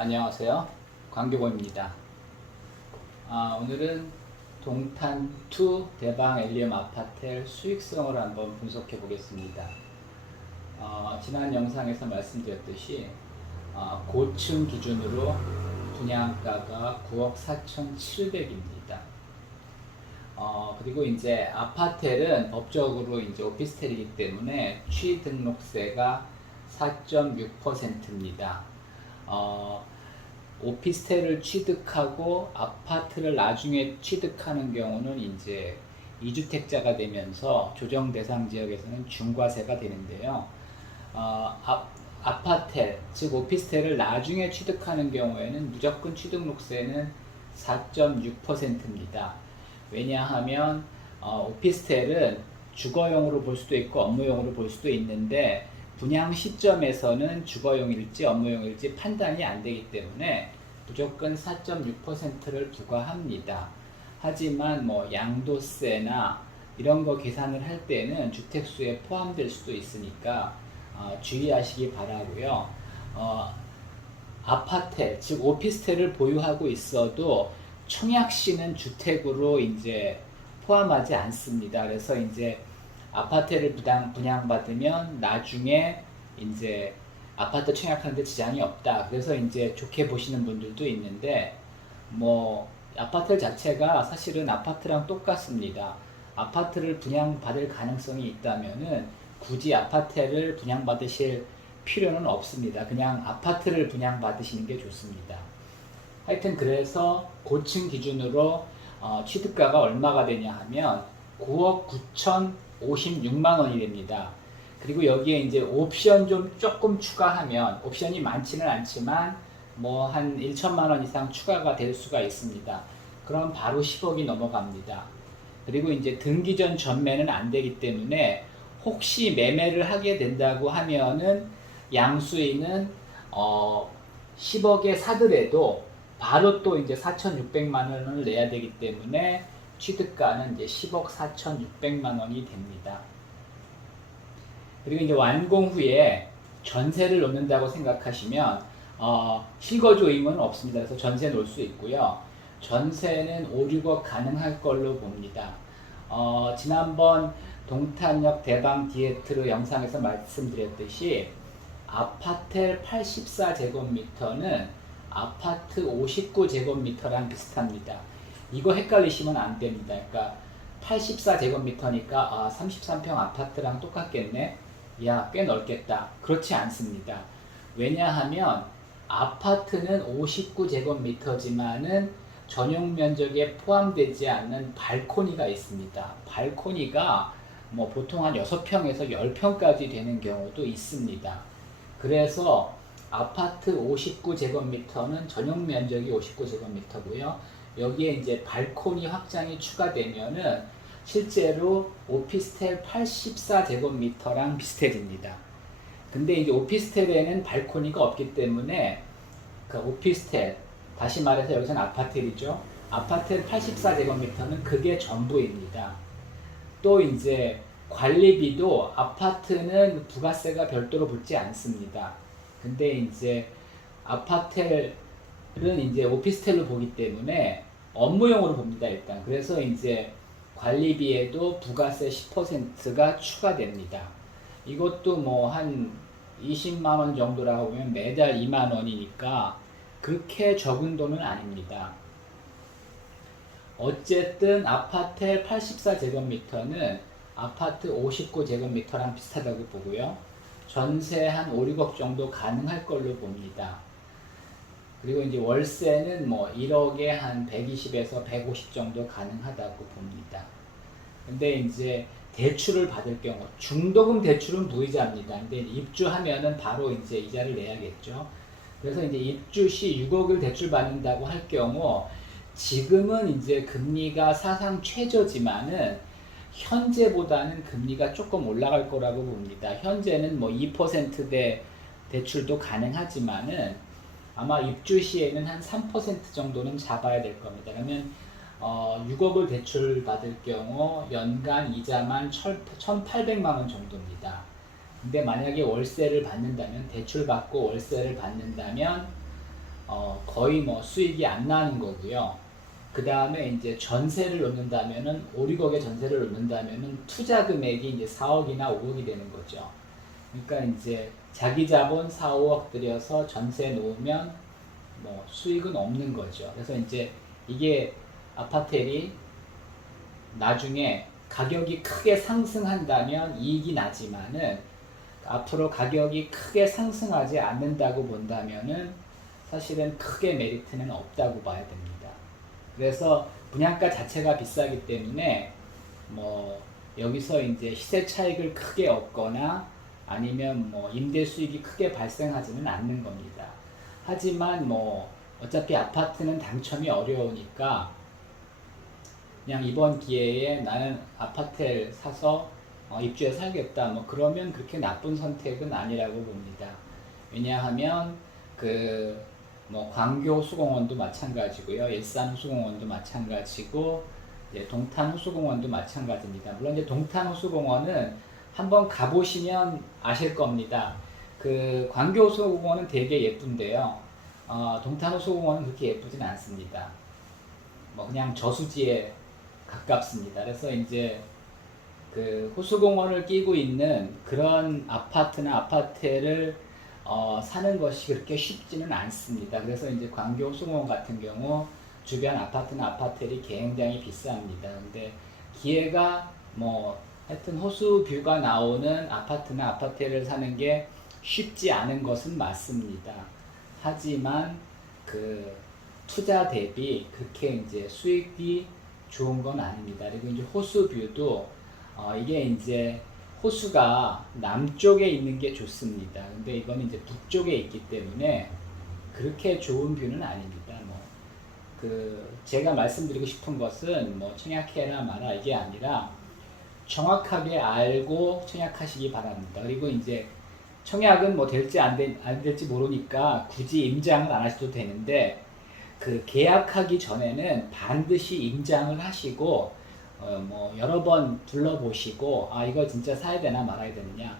안녕하세요. 광교보입니다. 오늘은 동탄2 대방 엘리엄 아파텔 수익성을 한번 분석해 보겠습니다. 지난 영상에서 말씀드렸듯이 고층 기준으로 분양가가 9억 4,700입니다. 그리고 이제 아파텔은 법적으로 이제 오피스텔이기 때문에 취등록세가 4.6%입니다. 오피스텔을 취득하고 아파트를 나중에 취득하는 경우는 이제 2주택자가 되면서 조정 대상 지역에서는 중과세가 되는데요. 아파텔, 즉 오피스텔을 나중에 취득하는 경우에는 무조건 취등록세는 4.6%입니다. 왜냐하면 오피스텔은 주거용으로 볼 수도 있고 업무용으로 볼 수도 있는데 분양 시점에서는 주거용일지 업무용일지 판단이 안 되기 때문에 무조건 4.6%를 부과합니다. 하지만 뭐 양도세나 이런 거 계산을 할 때는 주택수에 포함될 수도 있으니까 주의하시기 바라고요. 아파텔, 즉 오피스텔을 보유하고 있어도 청약시는 주택으로 이제 포함하지 않습니다. 그래서 이제 아파트를 분양받으면 나중에 이제 아파트 청약하는데 지장이 없다. 그래서 이제 좋게 보시는 분들도 있는데 뭐 아파트 자체가 사실은 아파트랑 똑같습니다. 아파트를 분양받을 가능성이 있다면은 굳이 아파트를 분양받으실 필요는 없습니다. 그냥 아파트를 분양받으시는 게 좋습니다. 하여튼 그래서 고층 기준으로 취득가가 얼마가 되냐 하면 9억 9,056만 원이 됩니다. 그리고 여기에 이제 옵션 좀 조금 추가하면 옵션이 많지는 않지만 뭐 한 1천만 원 이상 추가가 될 수가 있습니다. 그럼 바로 10억이 넘어갑니다. 그리고 이제 등기 전 전매는 안 되기 때문에 혹시 매매를 하게 된다고 하면은 양수인은 10억에 사더라도 바로 또 이제 4,600만 원을 내야 되기 때문에 취득가는 이제 10억 4,600만 원이 됩니다. 그리고 이제 완공 후에 전세를 놓는다고 생각하시면 실거주 의무는 없습니다. 그래서 전세 놓을 수 있고요. 전세는 5, 6억 가능할 걸로 봅니다. 지난번 동탄역 대방 디에트르 영상에서 말씀드렸듯이 아파텔 84제곱미터는 아파트 59제곱미터랑 비슷합니다. 이거 헷갈리시면 안 됩니다. 그러니까 84제곱미터니까 33평 아파트랑 똑같겠네. 야, 꽤 넓겠다. 그렇지 않습니다. 왜냐하면 아파트는 59제곱미터지만은 전용 면적에 포함되지 않는 발코니가 있습니다. 발코니가 뭐 보통 한 6평에서 10평까지 되는 경우도 있습니다. 그래서 아파트 59제곱미터는 전용 면적이 59제곱미터고요. 여기에 이제 발코니 확장이 추가되면은 실제로 오피스텔 84제곱미터랑 비슷해집니다. 근데 이제 오피스텔에는 발코니가 없기 때문에 그 오피스텔, 다시 말해서 여기서는 아파텔이죠. 아파텔 84제곱미터는 그게 전부입니다. 또 이제 관리비도 아파트는 부가세가 별도로 붙지 않습니다. 근데 이제 아파텔은 이제 오피스텔로 보기 때문에 업무용으로 봅니다, 일단. 그래서 이제 관리비에도 부가세 10%가 추가됩니다. 이것도 뭐 한 20만 원 정도라고 보면 매달 2만 원이니까 그렇게 적은 돈은 아닙니다. 어쨌든 아파텔 84제곱미터는 아파트 59제곱미터랑 비슷하다고 보고요. 전세 한 5, 6억 정도 가능할 걸로 봅니다. 그리고 이제 월세는 뭐 1억에 한 120에서 150 정도 가능하다고 봅니다. 근데 이제 대출을 받을 경우, 중도금 대출은 무이자입니다. 근데 입주하면은 바로 이제 이자를 내야겠죠. 그래서 이제 입주 시 6억을 대출 받는다고 할 경우, 지금은 이제 금리가 사상 최저지만은 현재보다는 금리가 조금 올라갈 거라고 봅니다. 현재는 뭐 2%대 대출도 가능하지만은 아마 입주 시에는 한 3% 정도는 잡아야 될 겁니다. 그러면 6억을 대출 받을 경우 연간 이자만 1,800만 원 정도입니다. 근데 만약에 월세를 받는다면, 대출 받고 월세를 받는다면 거의 뭐 수익이 안 나는 거고요. 그 다음에 이제 전세를 놓는다면은 5, 6억의 전세를 놓는다면은 투자 금액이 이제 4억이나 5억이 되는 거죠. 그러니까 이제 자기 자본 4, 5억 들여서 전세 놓으면 뭐 수익은 없는 거죠. 그래서 이제 이게 아파텔이 나중에 가격이 크게 상승한다면 이익이 나지만은 앞으로 가격이 크게 상승하지 않는다고 본다면은 사실은 크게 메리트는 없다고 봐야 됩니다. 그래서 분양가 자체가 비싸기 때문에 뭐 여기서 이제 시세 차익을 크게 얻거나 아니면 뭐 임대 수익이 크게 발생하지는 않는 겁니다. 하지만 뭐 어차피 아파트는 당첨이 어려우니까 그냥 이번 기회에 나는 아파트를 사서 입주해 살겠다 뭐 그러면 그렇게 나쁜 선택은 아니라고 봅니다. 왜냐하면 그 뭐 광교 호수공원도 마찬가지고요, 일산 호수공원도 마찬가지고 동탄 호수공원도 마찬가지입니다. 물론 이제 동탄 호수공원은 한번 가보시면 아실 겁니다. 그 광교 호수공원은 되게 예쁜데요. 동탄 호수공원은 그렇게 예쁘진 않습니다. 뭐 그냥 저수지에 가깝습니다. 그래서 이제 그 호수공원을 끼고 있는 그런 아파트나 아파트를 사는 것이 그렇게 쉽지는 않습니다. 그래서 이제 광교 호수공원 같은 경우 주변 아파트나 아파트들이 굉장히 비쌉니다. 근데 기회가 뭐 하여튼 호수 뷰가 나오는 아파트나 아파트를 사는 게 쉽지 않은 것은 맞습니다. 하지만 그 투자 대비 그렇게 이제 수익이 좋은 건 아닙니다. 그리고 이제 호수 뷰도 이게 이제 호수가 남쪽에 있는 게 좋습니다. 근데 이건 이제 북쪽에 있기 때문에 그렇게 좋은 뷰는 아닙니다. 뭐 그 제가 말씀드리고 싶은 것은 뭐 청약해라 마라 이게 아니라 정확하게 알고 청약하시기 바랍니다. 그리고 이제 청약은 뭐 될지 안 될지 모르니까 굳이 임장을 안 하셔도 되는데 그 계약하기 전에는 반드시 임장을 하시고 뭐 여러 번 둘러보시고 이거 진짜 사야 되나 말아야 되느냐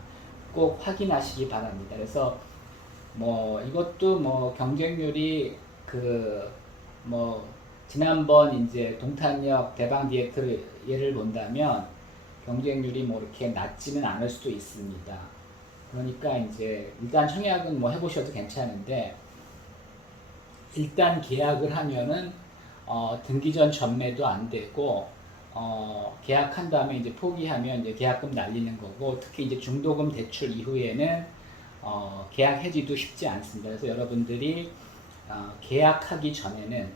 꼭 확인하시기 바랍니다. 그래서 뭐 이것도 뭐 경쟁률이 그 뭐 지난번 이제 동탄역 대방디에트 예를 본다면 경쟁률이 뭐 이렇게 낮지는 않을 수도 있습니다. 그러니까 이제 일단 청약은 뭐 해보셔도 괜찮은데 일단 계약을 하면은 등기 전 전매도 안 되고 계약한 다음에 이제 포기하면 이제 계약금 날리는 거고 특히 이제 중도금 대출 이후에는 계약 해지도 쉽지 않습니다. 그래서 여러분들이 계약하기 전에는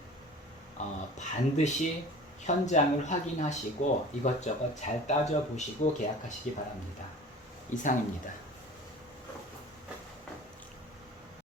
반드시 현장을 확인하시고 이것저것 잘 따져보시고 계약하시기 바랍니다. 이상입니다.